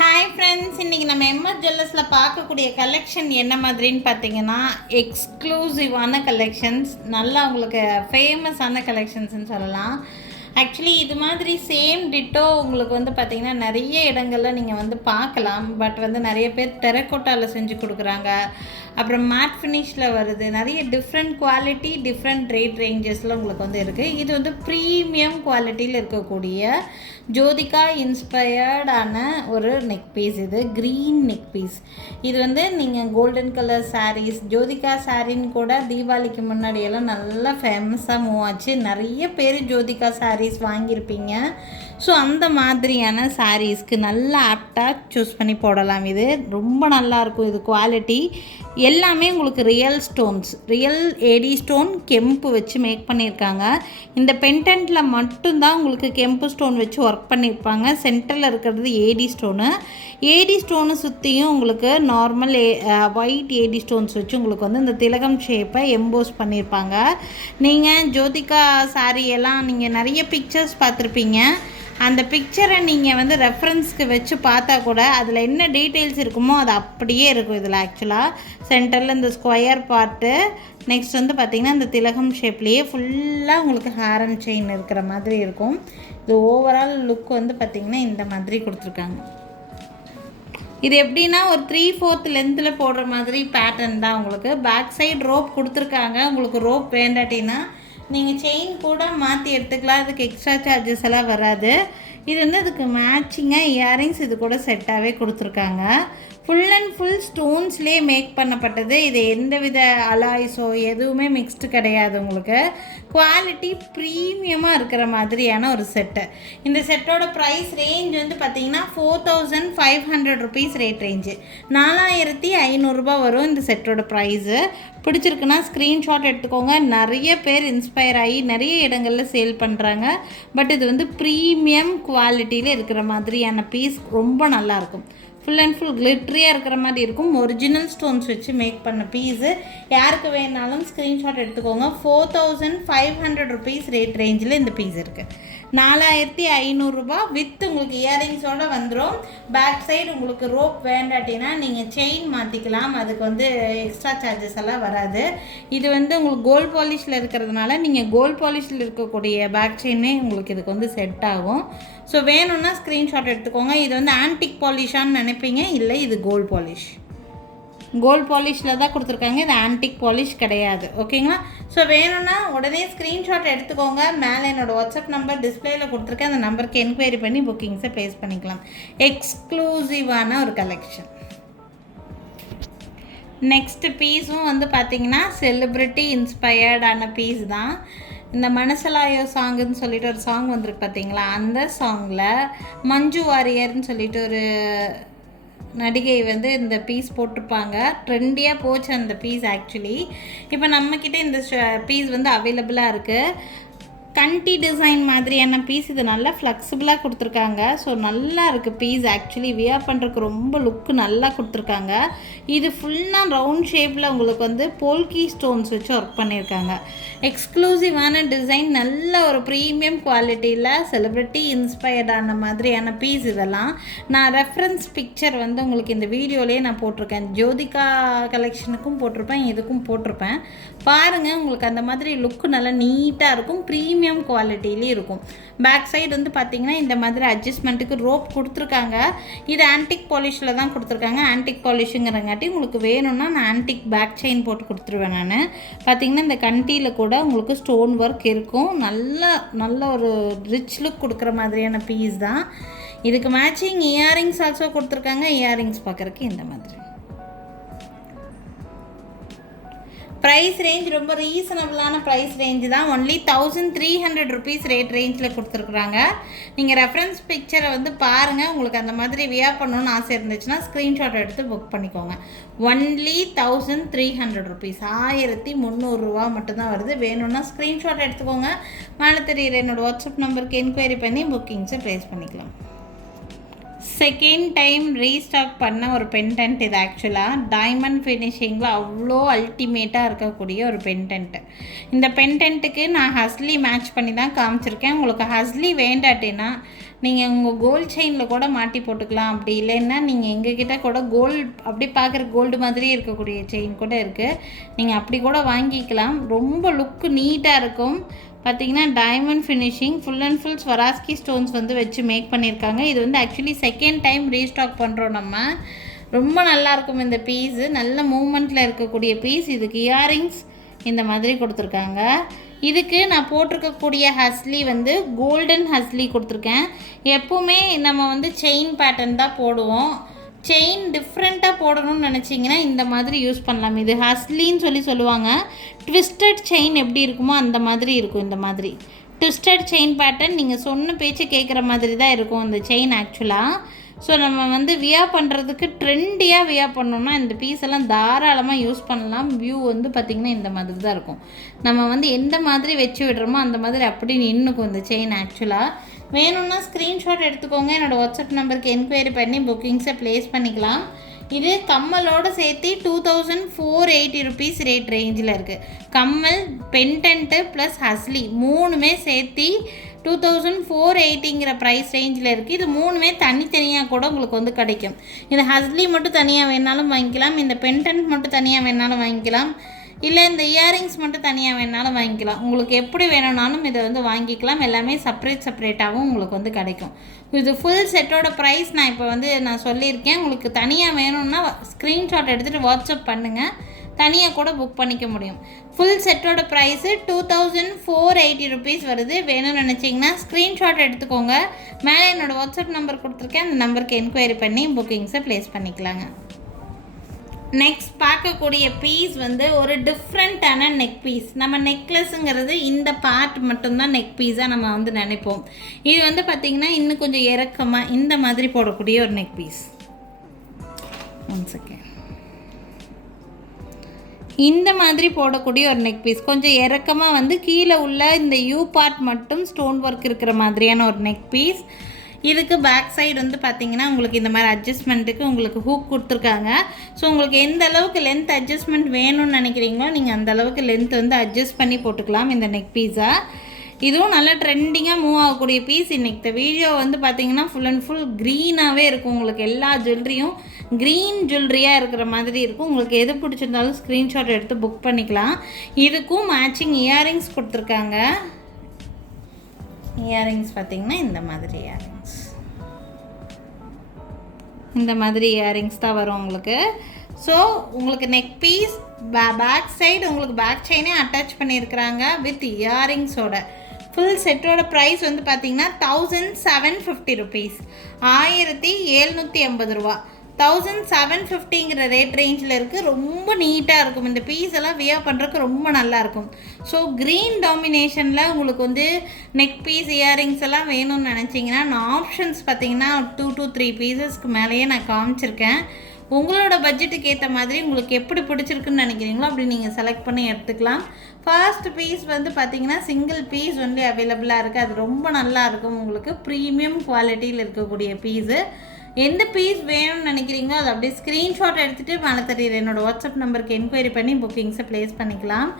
Hi friends, இன்றைக்கி நம்ம MS ஜுவல்லர்ஸில் பார்க்கக்கூடிய கலெக்ஷன் என்ன மாதிரின்னு பார்த்தீங்கன்னா, எக்ஸ்க்ளூசிவான கலெக்ஷன்ஸ், நல்லா உங்களுக்கு ஃபேமஸான கலெக்ஷன்ஸ்னு சொல்லலாம். ஆக்சுவலி இது மாதிரி சேம் டிட்டோ உங்களுக்கு வந்து பார்த்திங்கன்னா நிறைய இடங்களில் நீங்கள் வந்து பார்க்கலாம். பட் வந்து நிறைய பேர் டெரக்கோட்டாவில் செஞ்சு கொடுக்குறாங்க, அப்புறம் மேட் ஃபினிஷில் வருது. நிறைய டிஃப்ரெண்ட் குவாலிட்டி, டிஃப்ரெண்ட் ரேட் ரேஞ்சஸில் உங்களுக்கு வந்து இருக்குது. இது வந்து ப்ரீமியம் குவாலிட்டியில் இருக்கக்கூடிய ஜோதிகா இன்ஸ்பயர்டான ஒரு நெக் பீஸ். இது க்ரீன் நெக் பீஸ். இது வந்து நீங்கள் கோல்டன் கலர் சாரீஸ், ஜோதிகா சாரின்னு கூட தீபாவளிக்கு முன்னாடியெல்லாம் நல்லா ஃபேமஸாக மூவ் ஆச்சு. நிறைய பேர் ஜோதிகா சாரீஸ் வாங்கியிருப்பீங்க. ஸோ அந்த மாதிரியான சாரீஸ்க்கு நல்லா ஆப்டாக சூஸ் பண்ணி போடலாம். இது ரொம்ப நல்லாயிருக்கும். இது குவாலிட்டி எல்லாமே உங்களுக்கு real stones, real AD stone கெம்பு வச்சு மேக் பண்ணியிருக்காங்க. இந்த பென்டென்ட்டில் மட்டும்தான் உங்களுக்கு கெம்பு ஸ்டோன் வச்சு ஒர்க் பண்ணியிருப்பாங்க. சென்டரில் இருக்கிறது ஏடி ஸ்டோனு. ஏடி ஸ்டோனு சுற்றியும் உங்களுக்கு நார்மல் ஒயிட் ஏடி ஸ்டோன்ஸ் வச்சு உங்களுக்கு வந்து இந்த திலகம் ஷேப்பை எம்போஸ் பண்ணியிருப்பாங்க. நீங்கள் ஜோதிகா சாரியெல்லாம் நீங்கள் நிறைய பிக்சர்ஸ் பார்த்துருப்பீங்க. அந்த பிக்சரை நீங்கள் வந்து ரெஃபரன்ஸ்க்கு வச்சு பார்த்தா கூட அதில் என்ன டீட்டெயில்ஸ் இருக்குமோ அது அப்படியே இருக்கும். இதில் ஆக்சுவலாக சென்டரில் இந்த ஸ்கொயர் பார்ட்டு, நெக்ஸ்ட் வந்து பார்த்திங்கன்னா இந்த திலகம் ஷேப்லேயே ஃபுல்லாக உங்களுக்கு ஹேர் அண்ட் செயின் இருக்கிற மாதிரி இருக்கும். இது ஓவரால் லுக் வந்து பார்த்திங்கன்னா இந்த மாதிரி கொடுத்துருக்காங்க. இது எப்படின்னா ஒரு 3/4 லென்த்தில் போடுற மாதிரி பேட்டர்ன் தான். உங்களுக்கு பேக் சைடு ரோப் கொடுத்துருக்காங்க. உங்களுக்கு ரோப் வேண்டாட்டின்னா நீங்கள் செயின் கூட மாற்றி எடுத்துக்கலாம். அதுக்கு எக்ஸ்ட்ரா சார்ஜஸ் எல்லாம் வராது. இது வந்து அதுக்கு மேட்சிங்காக இயரிங்ஸ் இது கூட செட்டாகவே கொடுத்துருக்காங்க. ஃபுல் அண்ட் ஃபுல் ஸ்டோன்ஸ்லேயே மேக் பண்ணப்பட்டது. இது எந்த வித அலாய்ஸோ எதுவுமே மிக்ஸ்டு கிடையாது. உங்களுக்கு குவாலிட்டி ப்ரீமியமாக இருக்கிற மாதிரியான ஒரு செட்டு. இந்த செட்டோட ப்ரைஸ் ரேஞ்ச் வந்து பார்த்திங்கன்னா 4500 ருபீஸ் ரேட் ரேஞ்சு. 4500 வரும் இந்த செட்டோட ப்ரைஸு. பிடிச்சிருக்குன்னா ஸ்க்ரீன்ஷாட் எடுத்துக்கோங்க. நிறைய பேர் இன்ஸ்பயர் ஆகி நிறைய இடங்களில் சேல் பண்ணுறாங்க. பட் இது வந்து ப்ரீமியம் குவாலிட்டியில் இருக்கிற மாதிரியான பீஸ் ரொம்ப நல்லாயிருக்கும். ஃபுல் அண்ட் ஃபுல் கிளிட்ரியாக இருக்கிற மாதிரி இருக்கும். ஒரிஜினல் ஸ்டோன்ஸ் வச்சு மேக் பண்ண பீஸு. யாருக்கு வேணாலும் ஸ்க்ரீன்ஷாட் எடுத்துக்கோங்க. 4500 ருபீஸ் ரேட் ரேஞ்சில் இந்த பீஸ் இருக்குது. 4500 வித் உங்களுக்கு இயரிங்ஸோடு வந்துடும். பேக் சைடு உங்களுக்கு ரோப் வேண்டாட்டினா நீங்கள் செயின் மாற்றிக்கலாம். அதுக்கு வந்து எக்ஸ்ட்ரா சார்ஜஸ் எல்லாம் வராது. இது வந்து உங்களுக்கு கோல்ட் பாலிஷில் இருக்கிறதுனால நீங்கள் கோல்ட் பாலிஷில் இருக்கக்கூடிய பேக் செயினே உங்களுக்கு இதுக்கு வந்து செட் ஆகும். ஸோ வேணும்னா ஸ்க்ரீன்ஷாட் எடுத்துக்கோங்க. இது வந்து ஆன்டிக் பாலிஷான்னு நினைப்பீங்க, இல்லை இது கோல்ட் பாலிஷ். கோல்ட் பாலிஷில் தான் கொடுத்துருக்காங்க. இது ஆன்டிக் பாலிஷ் கிடையாது. ஓகேங்களா? ஸோ வேணும்னா உடனே ஸ்க்ரீன்ஷாட் எடுத்துக்கோங்க. மேலே என்னோடய வாட்ஸ்அப் நம்பர் டிஸ்பிளேயில் கொடுத்துருக்கேன். அந்த நம்பருக்கு என்கொயரி பண்ணி புக்கிங்ஸை ப்ளேஸ் பண்ணிக்கலாம். எக்ஸ்க்ளூசிவான ஒரு கலெக்ஷன். நெக்ஸ்ட்டு பீஸும் வந்து பார்த்திங்கன்னா செலிப்ரிட்டி இன்ஸ்பயர்டான பீஸ் தான். இந்த மனசலாயோ சாங்குன்னு சொல்லிட்டு ஒரு சாங் வந்திருக்கு பார்த்தீங்களா? அந்த சாங்கில் மஞ்சு வாரியர்னு சொல்லிட்டு ஒரு நடிகை வந்து இந்த பீஸ் போட்டிருப்பாங்க. ட்ரெண்டியாக போச்சு அந்த பீஸ். ஆக்சுவலி இப்போ நம்மக்கிட்ட இந்த பீஸ் வந்து அவைலபிளாக இருக்குது. கண்டி டிசைன் மாதிரியான பீஸ். இது நல்லா ஃப்ளெக்சிபிளாக கொடுத்துருக்காங்க. ஸோ நல்லா இருக்குது பீஸ். ஆக்சுவலி வியர் பண்ணுறதுக்கு ரொம்ப லுக்கு நல்லா கொடுத்துருக்காங்க. இது ஃபுல்லாக ரவுண்ட் ஷேப்பில் உங்களுக்கு வந்து போல்கி ஸ்டோன்ஸ் வச்சு ஒர்க் பண்ணியிருக்காங்க. எக்ஸ்க்ளூசிவான டிசைன், நல்ல ஒரு ப்ரீமியம் குவாலிட்டியில் செலிப்ரிட்டி இன்ஸ்பயர்டான மாதிரியான பீஸ். இதெல்லாம் நான் ரெஃபரன்ஸ் பிக்சர் வந்து உங்களுக்கு இந்த வீடியோலேயே நான் போட்டிருக்கேன். ஜோதிகா கலெக்ஷனுக்கும் போட்டிருப்பேன், இதுக்கும் போட்டிருப்பேன். பாருங்கள், உங்களுக்கு அந்த மாதிரி லுக்கு நல்லா நீட்டாக இருக்கும். ப்ரீமியம் குவாலிட்டியிலே இருக்கும். பேக் சைடு வந்து பார்த்திங்கன்னா இந்த மாதிரி அட்ஜஸ்ட்மெண்ட்டுக்கு ரோப் கொடுத்துருக்காங்க. இது ஆன்டிக் பாலிஷில் தான் கொடுத்துருக்காங்க. ஆன்டிக் பாலிஷுங்கிறங்காட்டி உங்களுக்கு வேணும்னா நான் ஆன்டிக் பேக் செயின் போட்டு கொடுத்துருவேன். நான் பார்த்திங்கன்னா இந்த கண்டியில் கூட உங்களுக்கு ஸ்டோன் ஒர்க் இருக்கும். நல்ல ஒரு ரிச் லுக் கொடுக்குற மாதிரியான பீஸ் தான். இதுக்கு மேட்சிங் இயரிங்ஸ் ஆல்சோ கொடுத்துருக்காங்க. இயரிங்ஸ் பார்க்குறக்கு இந்த மாதிரி. ப்ரைஸ் ரேஞ்ச் ரொம்ப ரீசனபிளான ப்ரைஸ் ரேஞ்சு தான். ஒன்லி 1300 ருபீஸ் ரேட் ரேஞ்சில் கொடுத்துருக்குறாங்க. நீங்கள் ரெஃபரன்ஸ் பிக்சரை வந்து பாருங்கள். உங்களுக்கு அந்த மாதிரி வியர் பண்ணணுன்னு ஆசை இருந்துச்சுன்னா ஸ்க்ரீன்ஷாட் எடுத்து புக் பண்ணிக்கோங்க. ஒன்லி 1300 ருபீஸ், 1300 மட்டும்தான் வருது. வேணும்னா ஸ்க்ரீன்ஷாட் எடுத்துக்கோங்க. மேலே தெரியுற என்னோடய வாட்ஸ்அப் நம்பருக்கு என்கொயரி பண்ணி புக்கிங்ஸை ப்ளேஸ் பண்ணிக்கலாம். செகண்ட் டைம் ரீஸ்டாக் பண்ண ஒரு பென்டென்ட் இது. ஆக்சுவலாக டைமண்ட் ஃபினிஷிங்கில் அவ்வளோ அல்டிமேட்டாக இருக்கக்கூடிய ஒரு பென்டென்ட்டு. இந்த பென்டென்ட்டுக்கு நான் ஹஸ்லி மேட்ச் பண்ணி தான் காமிச்சிருக்கேன். உங்களுக்கு ஹஸ்லி வேண்டாட்டினா நீங்கள் உங்கள் கோல்டு செயினில் கூட மாட்டி போட்டுக்கலாம். அப்படி இல்லைன்னா நீங்கள் எங்ககிட்ட கூட அப்படி பார்க்குற கோல்டு மாதிரியே இருக்கக்கூடிய செயின் கூட இருக்குது. நீங்கள் அப்படி கூட வாங்கிக்கலாம். ரொம்ப லுக்கு நீட்டாக இருக்கும். பார்த்திங்கன்னா diamond finishing full and full Swarovski stones வந்து வச்சு மேக் பண்ணியிருக்காங்க. இது வந்து ஆக்சுவலி செகண்ட் டைம் ரீஸ்டாக் பண்ணுறோம் நம்ம. ரொம்ப நல்லாயிருக்கும் இந்த பீஸு. நல்ல மூமெண்ட்டில் இருக்கக்கூடிய பீஸ். இதுக்கு இயரிங்ஸ் இந்த மாதிரி கொடுத்துருக்காங்க. இதுக்கு நான் போட்டிருக்கக்கூடிய ஹஸ்லி வந்து கோல்டன் ஹஸ்லி கொடுத்துருக்கேன். எப்போவுமே நம்ம வந்து செயின் பேட்டர்ன் தான் போடுவோம். செயின் டிஃப்ரெண்ட்டாக போடணும்னு நினச்சிங்கன்னா இந்த மாதிரி யூஸ் பண்ணலாம். இது ஹஸ்லின்னு சொல்லுவாங்க. ட்விஸ்டட் செயின் எப்படி இருக்குமோ அந்த மாதிரி இருக்கும். இந்த மாதிரி ட்விஸ்டட் செயின் பேட்டர்ன் நீங்கள் சொன்ன பேச்சு கேட்குற மாதிரி தான் இருக்கும் இந்த செயின் ஆக்சுவலாக. ஸோ நம்ம வந்து வியா பண்ணுறதுக்கு ட்ரெண்டியாக வியா பண்ணோம்னா இந்த பீஸ் எல்லாம் தாராளமாக யூஸ் பண்ணலாம். வியூ வந்து பார்த்திங்கன்னா இந்த மாதிரி தான் இருக்கும். நம்ம வந்து எந்த மாதிரி வச்சு விடுறோமோ அந்த மாதிரி அப்படி நின்றுக்கும் இந்த செயின் ஆக்சுவலாக. வேணும்னா ஸ்க்ரீன்ஷாட் எடுத்துக்கோங்க. என்னோடய வாட்ஸ்அப் நம்பருக்கு என்கொயரி பண்ணி புக்கிங்ஸை ப்ளேஸ் பண்ணிக்கலாம். இது கம்மலோடு சேர்த்து 2480 ருபீஸ் ரேட் ரேஞ்சில் இருக்குது. கம்மல், பென்டென்ட்டு ப்ளஸ் ஹஸ்லி மூணுமே சேர்த்து 2480ங்கிற ப்ரைஸ் ரேஞ்சில் இருக்குது. இது மூணுமே தனித்தனியாக கூட உங்களுக்கு வந்து கிடைக்கும். இந்த ஹஸ்லி மட்டும் தனியாக வேணாலும் வாங்கிக்கலாம். இந்த பென்டென்ட் மட்டும் தனியாக வேணாலும் வாங்கிக்கலாம். இல்லை இந்த இயரிங்ஸ் மட்டும் தனியாக வேணாலும் வாங்கிக்கலாம். உங்களுக்கு எப்படி வேணும்னாலும் இதை வந்து வாங்கிக்கலாம். எல்லாமே செப்பரேட்டாகவும் உங்களுக்கு வந்து கிடைக்கும். இது ஃபுல் செட்டோட ப்ரைஸ் நான் இப்போ வந்து சொல்லியிருக்கேன். உங்களுக்கு தனியாக வேணும்னா ஸ்க்ரீன்ஷாட் எடுத்துகிட்டு வாட்ஸ்அப் பண்ணுங்கள். தனியாக கூட புக் பண்ணிக்க முடியும். ஃபுல் செட்டோட ப்ரைஸு 2480 ருபீஸ் வருது. வேணும்னு நினச்சிங்கன்னா ஸ்க்ரீன்ஷாட் எடுத்துக்கோங்க. மேலே என்னோடய வாட்ஸ்அப் நம்பர் கொடுத்துருக்கேன். அந்த நம்பருக்கு என்கொயரி பண்ணி புக்கிங்ஸை ப்ளேஸ் பண்ணிக்கலாங்க. நெக்ஸ்ட் பார்க்கக்கூடிய பீஸ் வந்து ஒரு டிஃப்ரெண்ட்டான நெக் பீஸ். நம்ம நெக்லஸுங்கிறது இந்த பார்ட் மட்டும்தான் நெக் பீஸாக நம்ம வந்து நினைப்போம். இது வந்து பார்த்திங்கன்னா இன்னும் கொஞ்சம் இறக்கமாக இந்த மாதிரி போடக்கூடிய ஒரு நெக் பீஸ். One second. இந்த மாதிரி போடக்கூடிய ஒரு நெக் பீஸ். கொஞ்சம் இறக்கமாக வந்து கீழே உள்ள இந்த யூ பார்ட் மட்டும் ஸ்டோன் ஒர்க் இருக்கிற மாதிரியான ஒரு நெக் பீஸ். இதுக்கு பேக் சைடு வந்து பார்த்திங்கன்னா உங்களுக்கு இந்த மாதிரி அட்ஜஸ்ட்மெண்ட்டுக்கு உங்களுக்கு ஹூக் கொடுத்துருக்காங்க. ஸோ உங்களுக்கு எந்த அளவுக்கு லென்த் அட்ஜஸ்ட்மெண்ட் வேணும்னு நினைக்கிறீங்களோ நீங்கள் அந்த அளவுக்கு லென்த் வந்து அட்ஜஸ்ட் பண்ணி போட்டுக்கலாம் இந்த நெக் பீஸை. இதுவும் நல்லா ட்ரெண்டிங்காக மூவ் ஆகக்கூடிய பீஸ். இன்றைக்கி இந்த வீடியோ வந்து பார்த்திங்கன்னா ஃபுல் அண்ட் ஃபுல் க்ரீனாகவே இருக்கும். உங்களுக்கு எல்லா ஜுவல்லரியும் க்ரீன் ஜுவல்லரியாக இருக்கிற மாதிரி இருக்கும். உங்களுக்கு எது பிடிச்சிருந்தாலும் ஸ்க்ரீன்ஷாட் எடுத்து புக் பண்ணிக்கலாம். இதுக்கும் மேட்சிங் இயரிங்ஸ் கொடுத்துருக்காங்க. இயரிங்ஸ் பார்த்திங்கன்னா இந்த மாதிரி இயரிங்ஸ் தான் வரும் உங்களுக்கு. ஸோ உங்களுக்கு நெக் பீஸ் பேக் சைடு உங்களுக்கு பேக் செயினே அட்டாச் பண்ணியிருக்கிறாங்க வித் இயரிங்ஸோட. ஃபுல் செட்டோட ப்ரைஸ் வந்து பார்த்திங்கன்னா 1750 ருபீஸ். 1750 ரூபா. 1750ங்கிற ரேட் ரேஞ்சில் இருக்குது. ரொம்ப நீட்டாக இருக்கும். இந்த பீஸ் எல்லாம் வியர் பண்ணுறதுக்கு ரொம்ப நல்லாயிருக்கும். ஸோ க்ரீன் டாமினேஷனில் உங்களுக்கு வந்து நெக் பீஸ் இயரிங்ஸ் எல்லாம் வேணும்னு நினச்சிங்கன்னா நான் ஆப்ஷன்ஸ் பார்த்திங்கன்னா 2 to 3 பீசஸ்க்கு மேலேயே நான் காமிச்சிருக்கேன். உங்களோட பட்ஜெட்டுக்கு ஏற்ற மாதிரி உங்களுக்கு எப்படி பிடிச்சிருக்குன்னு நினைக்கிறீங்களோ அப்படி நீங்கள் செலக்ட் பண்ணி எடுத்துக்கலாம். ஃபர்ஸ்ட் பீஸ் வந்து பார்த்திங்கன்னா சிங்கிள் பீஸ் ஒன்லி அவைலபிளாக இருக்குது. அது ரொம்ப நல்லாயிருக்கும். உங்களுக்கு ப்ரீமியம் குவாலிட்டியில் இருக்கக்கூடிய பீஸு. எந்த பீஸ் வேணும்னு நினைக்கிறீங்களோ அதை அப்படியே ஸ்க்ரீன்ஷாட் எடுத்துகிட்டு மேலே தெரியுற என்னோடய வாட்ஸ்அப் நம்பருக்கு என்கொயரி பண்ணி புக்கிங்ஸை ப்ளேஸ் பண்ணிக்கலாம்.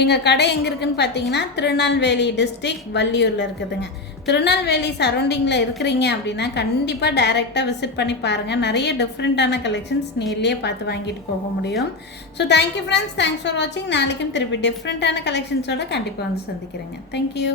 எங்கள் கடை எங்கே இருக்குதுன்னு பார்த்தீங்கன்னா திருநெல்வேலி டிஸ்ட்ரிக்ட் வள்ளியூரில் இருக்குதுங்க. திருநெல்வேலி சரௌண்டிங்கில் இருக்கிறீங்க அப்படின்னா கண்டிப்பாக டைரெக்டாக விசிட் பண்ணி பாருங்கள். நிறைய டிஃப்ரெண்ட்டான கலெக்ஷன்ஸ் நேர்லேயே பார்த்து வாங்கிட்டு போக முடியும். So thank you friends, thanks for வாட்சிங். நாளைக்கும் திருப்பி டிஃப்ரெண்ட்டான கலெக்ஷன்ஸோடு கண்டிப்பாக வந்து சந்திக்கிறேங்க. தேங்க்யூ.